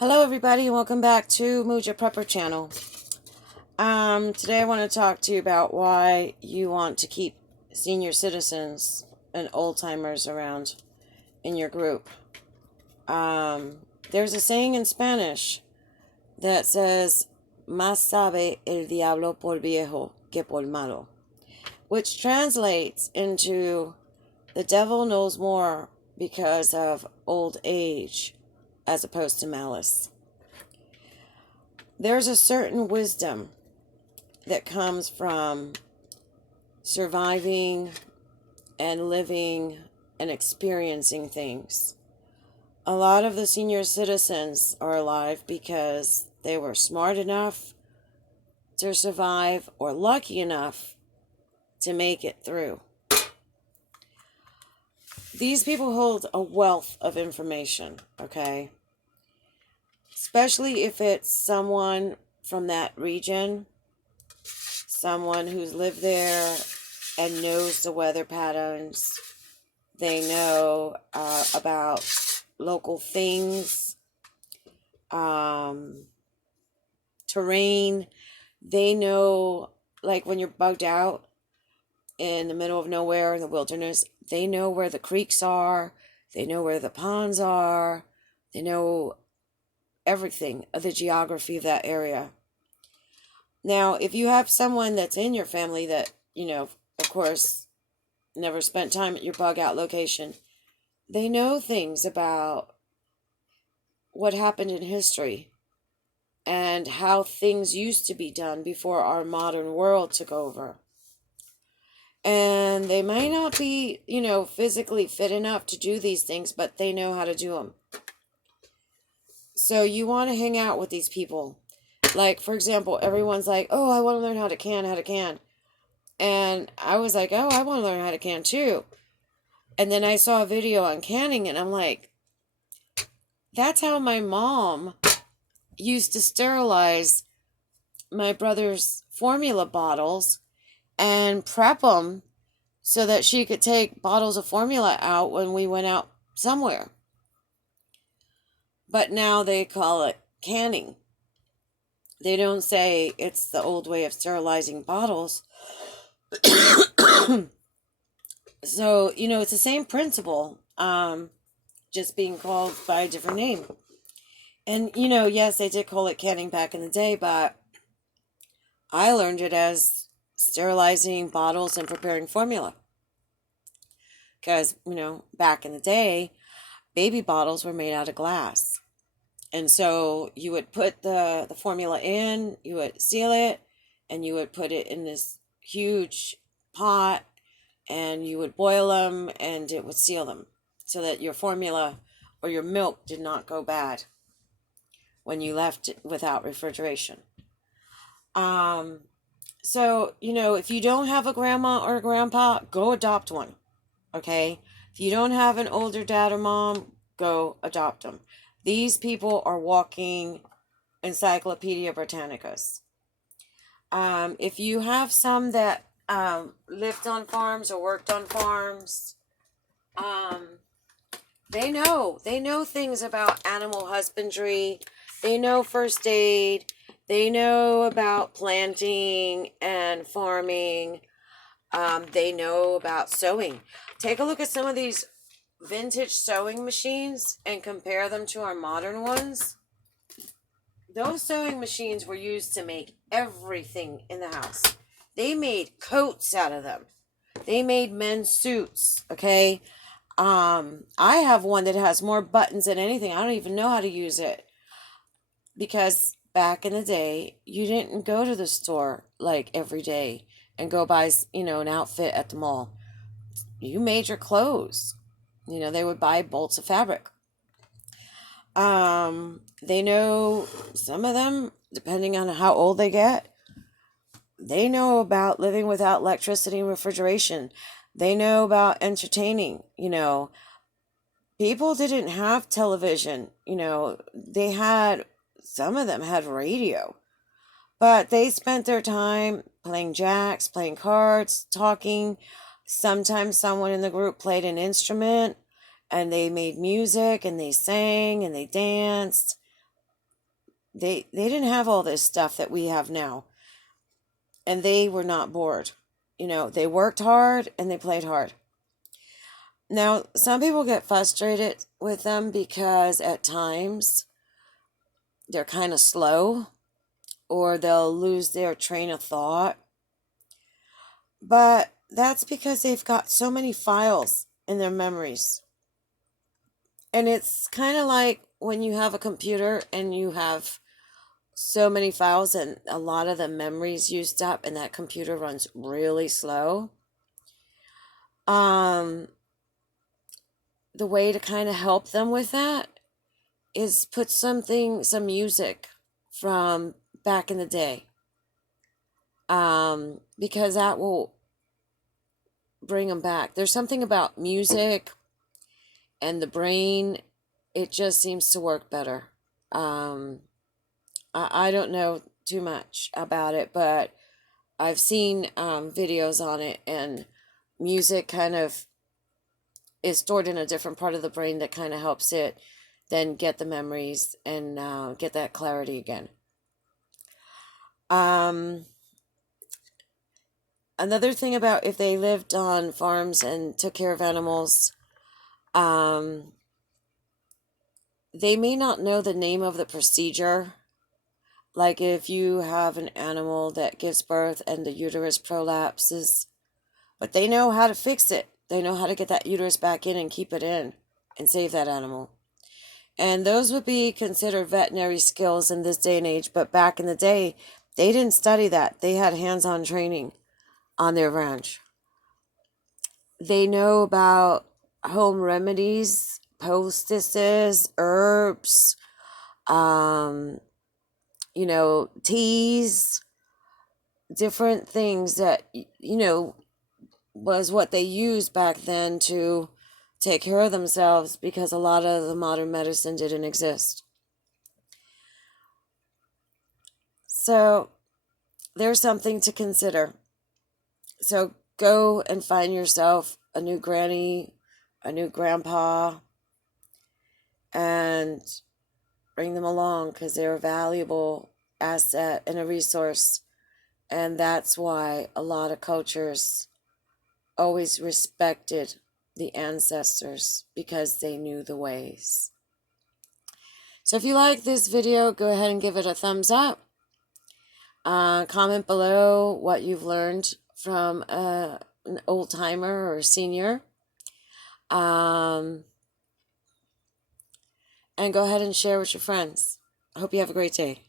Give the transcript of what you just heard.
Hello everybody and welcome back to Muja Prepper channel. Today I want to talk to you about why you want to keep senior citizens and old timers around in your group. There's a saying in Spanish that says, "Más sabe el diablo por viejo que por malo," which translates into the devil knows more because of old age as opposed to malice. There's a certain wisdom that comes from surviving and living and experiencing things. A lot of the senior citizens are alive because they were smart enough to survive or lucky enough to make it through. These people hold a wealth of information, okay? Especially if it's someone from that region, someone who's lived there and knows the weather patterns. They know about local things, terrain. They know, like when you're bugged out in the middle of nowhere in the wilderness, they know where the creeks are. They know where the ponds are. They know everything of the geography of that area. Now, if you have someone that's in your family that, of course, never spent time at your bug out location, they know things about what happened in history and how things used to be done before our modern world took over. And they may not be, physically fit enough to do these things, but they know how to do them. So you want to hang out with these people. Like, for example, everyone's like, oh, I want to learn how to can. And I was like, oh, I want to learn how to can too. And then I saw a video on canning, and I'm like, that's how my mom used to sterilize my brother's formula bottles and prep them so that she could take bottles of formula out when we went out somewhere. But now they call it canning. They don't say it's the old way of sterilizing bottles. So, it's the same principle, just being called by a different name. And, yes, they did call it canning back in the day, but I learned it as sterilizing bottles and preparing formula. Because, back in the day, baby bottles were made out of glass. And so you would put the formula in, you would seal it, and you would put it in this huge pot, and you would boil them, and it would seal them so that your formula or your milk did not go bad when you left it without refrigeration. So, if you don't have a grandma or a grandpa, go adopt one, okay? If you don't have an older dad or mom, go adopt them. These people are walking Encyclopedia Britannicas. If you have some that lived on farms or worked on farms, they know things about animal husbandry. They know first aid. They know about planting and farming. They know about sewing. Take a look at some of these vintage sewing machines and compare them to our modern ones. Those sewing machines were used to make everything in the house. They made coats out of them. They made men's suits, okay? I have one that has more buttons than anything. I don't even know how to use it. Because back in the day, you didn't go to the store like every day and go buy, an outfit at the mall. You made your clothes. They would buy bolts of fabric. They know, some of them, depending on how old they get, they know about living without electricity and refrigeration. They know about entertaining. People didn't have television. Some of them had radio. But they spent their time playing jacks, playing cards, talking. Sometimes someone in the group played an instrument, and they made music, and they sang, and they danced. they didn't have all this stuff that we have now, and they were not bored. They worked hard and they played hard. Now, some people get frustrated with them because at times they're kind of slow, or they'll lose their train of thought. But that's because they've got so many files in their memories. And it's kind of like when you have a computer and you have so many files and a lot of the memories used up, and that computer runs really slow. Um, the way to kind of help them with that is put some music from back in the day. Because that will bring them back. There's something about music and the brain, it just seems to work better. Um, I don't know too much about it, but I've seen videos on it, and music kind of is stored in a different part of the brain that kind of helps it then get the memories and get that clarity again. Another thing about if they lived on farms and took care of animals, they may not know the name of the procedure. Like if you have an animal that gives birth and the uterus prolapses, but they know how to fix it. They know how to get that uterus back in and keep it in and save that animal. And those would be considered veterinary skills in this day and age. But back in the day, they didn't study that. They had hands-on training on their ranch. They know about home remedies, poultices, herbs, teas, different things that, was what they used back then to take care of themselves, because a lot of the modern medicine didn't exist. So there's something to consider. So go and find yourself a new granny, a new grandpa, and bring them along, because they're a valuable asset and a resource. And that's why a lot of cultures always respected the ancestors, because they knew the ways. So if you like this video, go ahead and give it a thumbs up. Comment below what you've learned from an old timer or a senior. And go ahead and share with your friends. I hope you have a great day.